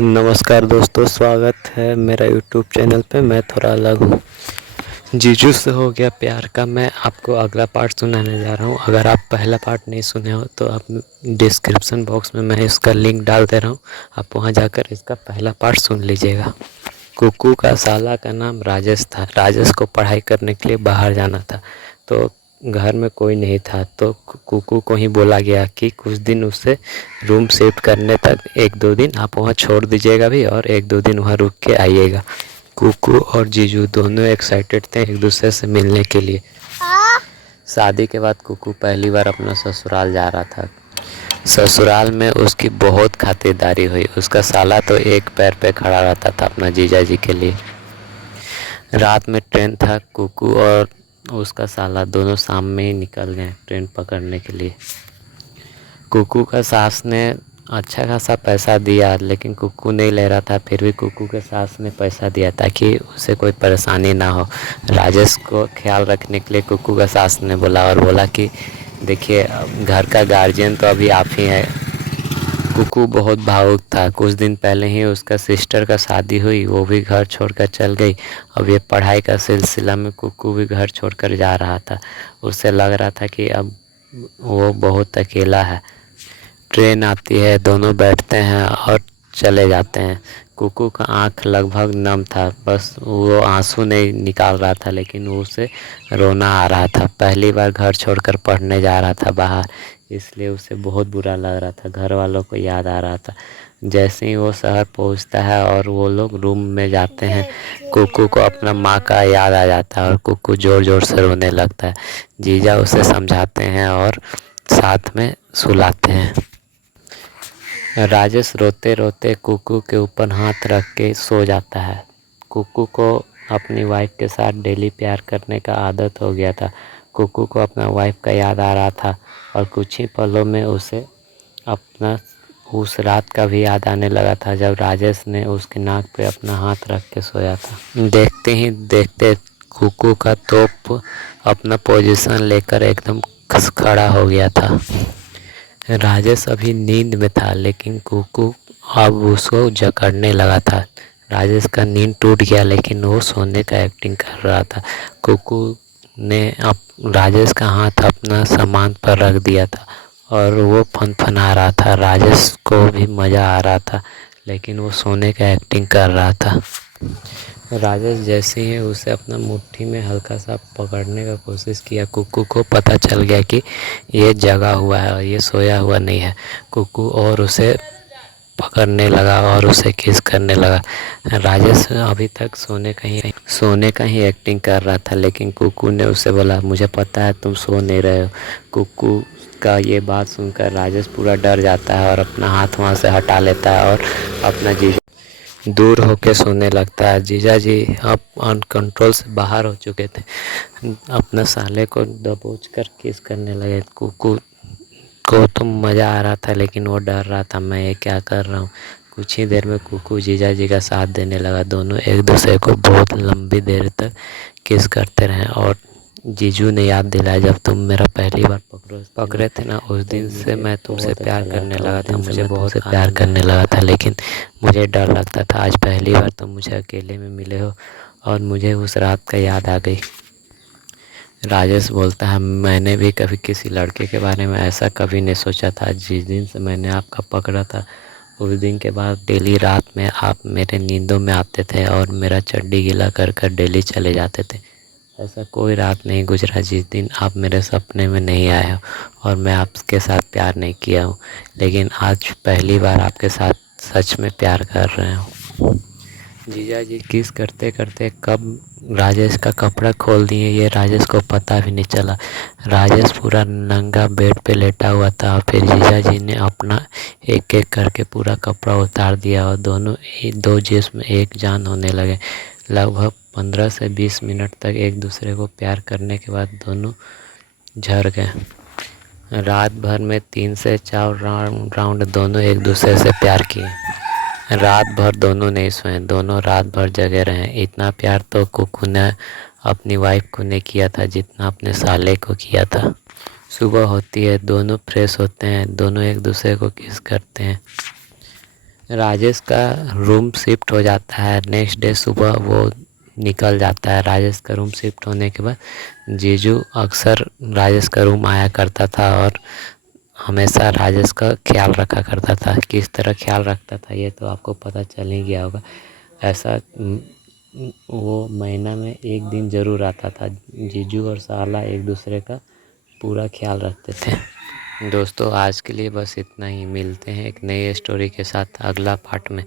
नमस्कार दोस्तों, स्वागत है मेरा यूट्यूब चैनल पे। मैं थोड़ा अलग हूँ। जीजू से हो गया प्यार का मैं आपको अगला पार्ट सुनाने जा रहा हूँ। अगर आप पहला पार्ट नहीं सुने हो तो आप डिस्क्रिप्शन बॉक्स में मैं इसका लिंक डाल दे रहा हूँ, आप वहाँ जाकर इसका पहला पार्ट सुन लीजिएगा। कुकू का साला का नाम राजेश था। राजेश को पढ़ाई करने के लिए बाहर जाना था, तो घर में कोई नहीं था, तो कुकू को ही बोला गया कि कुछ दिन उसे रूम शिफ्ट करने तक 1-2 दिन आप वहाँ छोड़ दीजिएगा भी, और 1-2 दिन वहाँ रुक के आइएगा। कुकू और जीजू दोनों एक्साइटेड थे एक दूसरे से मिलने के लिए। शादी के बाद कुकू पहली बार अपना ससुराल जा रहा था। ससुराल में उसकी बहुत खातिरदारी हुई। उसका साला तो एक पैर पे खड़ा रहता था अपना जीजा जी के लिए। रात में ट्रेन था। कुकू और उसका साला दोनों शाम में ही निकल गए ट्रेन पकड़ने के लिए। कुकू का सास ने अच्छा खासा पैसा दिया, लेकिन कुकू नहीं ले रहा था। फिर भी कुकू के सास ने पैसा दिया ताकि उसे कोई परेशानी ना हो। राजेश को ख्याल रखने के लिए कुकू का सास ने बोला, और बोला कि देखिए, घर का गार्जियन तो अभी आप ही हैं। कुकू बहुत भावुक था। कुछ दिन पहले ही उसका सिस्टर का शादी हुई, वो भी घर छोड़कर चल गई। अब ये पढ़ाई का सिलसिला में कुकू भी घर छोड़कर जा रहा था। उसे लग रहा था कि अब वो बहुत अकेला है। ट्रेन आती है, दोनों बैठते हैं और चले जाते हैं। कुकू का आँख लगभग नम था, बस वो आंसू नहीं निकाल रहा था, लेकिन उसे रोना आ रहा था। पहली बार घर छोड़कर पढ़ने जा रहा था बाहर, इसलिए उसे बहुत बुरा लग रहा था। घर वालों को याद आ रहा था। जैसे ही वो शहर पहुंचता है और वो लोग रूम में जाते हैं, कुकू को अपना माँ का याद आ जाता है और कुकू ज़ोर ज़ोर से रोने लगता है। जीजा उसे समझाते हैं और साथ में सुलाते हैं। राजेश रोते रोते कुकू के ऊपर हाथ रख के सो जाता है। कुकू को अपनी वाइफ के साथ डेली प्यार करने का आदत हो गया था। कुकू को अपना वाइफ का याद आ रहा था, और कुछ ही पलों में उसे अपना उस रात का भी याद आने लगा था जब राजेश ने उसके नाक पे अपना हाथ रख के सोया था। देखते ही देखते कुकू का तोप अपना पोजीशन लेकर एकदम खड़ा हो गया था। राजेश अभी नींद में था, लेकिन कुकू अब उसको जकड़ने लगा था। राजेश का नींद टूट गया, लेकिन वो सोने का एक्टिंग कर रहा था। कुकू ने राजेश का हाथ अपना सामान पर रख दिया था और वो फनफना रहा था। राजेश को भी मज़ा आ रहा था, लेकिन वो सोने का एक्टिंग कर रहा था। राजेश जैसे ही उसे अपना मुट्ठी में हल्का सा पकड़ने का कोशिश किया, कुकू को पता चल गया कि ये जगा हुआ है और ये सोया हुआ नहीं है। कुकू और उसे पकड़ने लगा और उसे किस करने लगा। राजेश अभी तक सोने का ही एक्टिंग कर रहा था, लेकिन कुकू ने उसे बोला, मुझे पता है तुम सो नहीं रहे हो। कुकू का ये बात सुनकर राजेश पूरा डर जाता है और अपना हाथ वहाँ से हटा लेता है और अपना जीजा दूर होके सोने लगता है। जीजा जी अब अनकंट्रोल से बाहर हो चुके थे। अपना साले को दबोच कर किस करने लगे। कुकू को तो मज़ा आ रहा था, लेकिन वो डर रहा था, मैं ये क्या कर रहा हूँ। कुछ ही देर में कुकू जीजा जी का साथ देने लगा। दोनों एक दूसरे को बहुत लंबी देर तक किस करते रहे, और जीजू ने याद दिलाया, जब तुम मेरा पहली बार पकड़े थे ना, उस दिन से मैं तुमसे प्यार करने लगा था। मुझे बहुत प्यार करने लगा था, लेकिन मुझे डर लगता था। आज पहली बार तुम मुझे अकेले में मिले हो और मुझे उस रात का याद आ गई। राजेश बोलता है, मैंने भी कभी किसी लड़के के बारे में ऐसा कभी नहीं सोचा था। जिस दिन से मैंने आपका पकड़ा था, उस दिन के बाद डेली रात में आप मेरे नींदों में आते थे और मेरा चड्डी गीला कर कर डेली चले जाते थे। ऐसा कोई रात नहीं गुजरा जिस दिन आप मेरे सपने में नहीं आए हो और मैं आपके साथ प्यार नहीं किया हूँ, लेकिन आज पहली बार आपके साथ सच में प्यार कर रहे हूँ। जीजा जी किस करते करते कब राजेश का कपड़ा खोल दिए, ये राजेश को पता भी नहीं चला। राजेश पूरा नंगा बेड पे लेटा हुआ था, और फिर जीजा जी ने अपना एक एक करके पूरा कपड़ा उतार दिया और दोनों दो जिस्म एक जान होने लगे। लगभग 15 से 20 मिनट तक एक दूसरे को प्यार करने के बाद दोनों झड़ गए। रात भर में 3 से 4 राउंड दोनों एक दूसरे से प्यार किए। रात भर दोनों नहीं सोए, दोनों रात भर जगे रहे। इतना प्यार तो कुकू ने अपनी वाइफ को नहीं किया था जितना अपने साले को किया था। सुबह होती है, दोनों फ्रेश होते हैं, दोनों एक दूसरे को किस करते हैं। राजेश का रूम शिफ्ट हो जाता है। नेक्स्ट डे सुबह वो निकल जाता है। राजेश का रूम शिफ्ट होने के बाद जीजू अक्सर राजेश का रूम आया करता था और हमेशा राजेश का ख्याल रखा करता था। किस तरह ख्याल रखता था ये तो आपको पता चल ही गया होगा। ऐसा वो महीना में एक दिन ज़रूर आता था। जीजू और साला एक दूसरे का पूरा ख्याल रखते थे। दोस्तों आज के लिए बस इतना ही। मिलते हैं एक नई स्टोरी के साथ अगला पार्ट में।